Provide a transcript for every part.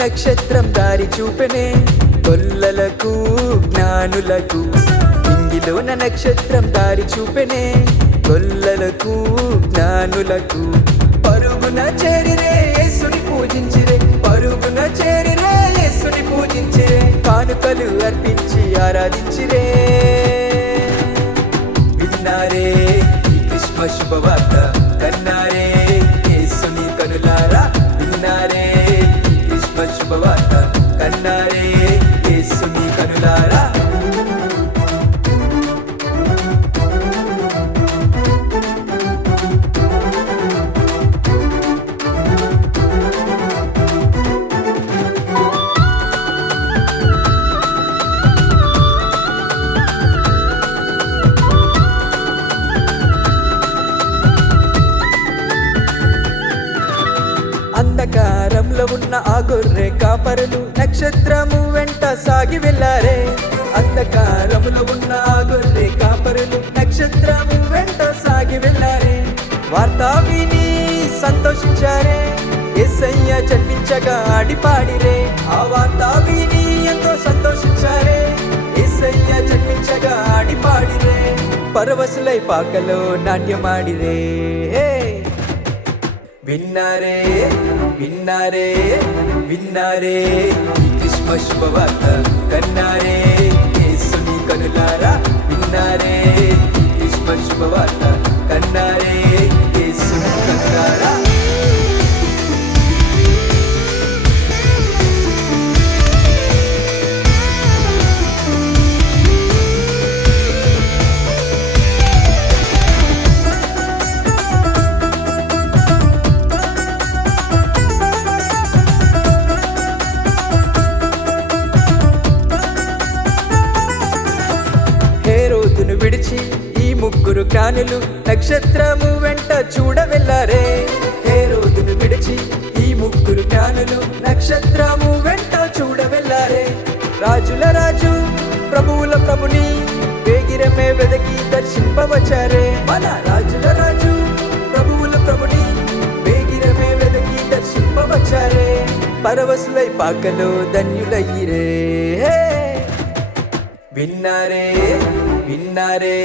నక్షత్రం దారి చూపెనే గొల్లలకు జ్ఞానులకు. నింగిలోన నక్షత్రం దారి చూపెనే గొల్లలకు జ్ఞానులకు. పరుగున చేరిరే యేసుని పూజించిరే, పరుగున చేరిరే యేసుని పూజించిరే. కానుకలు అర్పించి ఆరాధించిరే. విన్నారే ఈ క్రిస్మస్ శుభవార్త, కన్నారే యేసుని కనులారా. విన్నారే ఈ క్రిస్మస్ శుభవార్త, కన్నారే యేసుని కనులారా. అంధకారంలో ఉన్న ఆ గొర్రె కాపరులు నక్షత్రము వెంట సాగి వెళ్ళారే. అంధకారంలో ఉన్న ఆ గొర్రె కాపరులు నక్షత్రము వెంట సాగి వెళ్ళారే. వార్త విని సంతోషించారే, యేసయ్య జన్మించగా ఆడిపాడిరే. ఆ వార్త విని ఎంతో సంతోషించారే, యేసయ్య జన్మించగా ఆడిపాడిరే. పరవశులై పాకలో నాట్యమాడిరే. విన్నారే విన్నారే విన్నారే ఈ క్రిస్మస్ శుభవార్త, కన్నారే యేసుని కనులారా. విన్నారే ఈ క్రిస్మస్ శుభవార్త, కన్నారే యేసుని కనులారా. హేరోదును విడిచి ఈ ముగ్గురు జ్ఞానులు నక్షత్రము వెంట చూడ వెళ్ళారే. హేరోదును విడిచి ఈ ముగ్గురు జ్ఞానులు నక్షత్రము వెంట చూడ వెళ్ళారే. రాజుల రాజు ప్రభువుల ప్రభుని వేగిరమే వెదకి దర్శింపవచ్చారే. మన రాజుల రాజు ప్రభువుల ప్రభుని వేగిరమే వెదకి దర్శింపవచ్చారే. పరవశులై పాకలో ధన్యులయ్యిరే. విన్నారే విన్నారే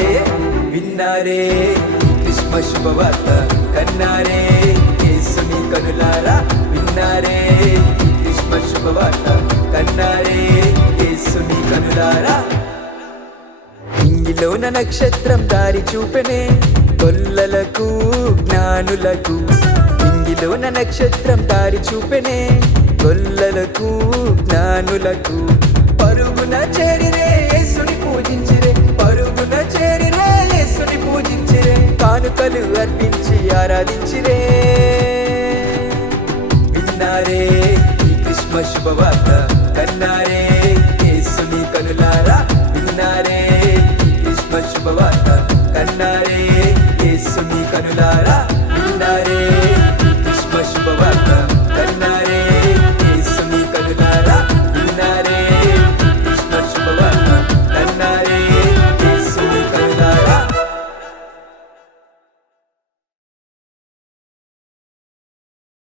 విన్నారే ఈ క్రిస్మస్ శుభవార్త, కన్నారే యేసుని కనులారా. విన్నారే ఈ క్రిస్మస్ శుభవార్త, కన్నారే యేసుని కనులారా. నింగిలోన నక్షత్రం దారి చూపెనే గొల్లలకు జ్ఞానులకు. నింగిలోన నక్షత్రం దారి చూపెనే గొల్లలకు జ్ఞానులకు. పరుగున చేరిరే యేసుని పూజించిరే, పరుగున చేరిరే యేసుని పూజించిరే. కానుకలు అర్పించి ఆరాధించిరే. విన్నారే ఈ క్రిస్మస్ శుభవార్త, కన్నా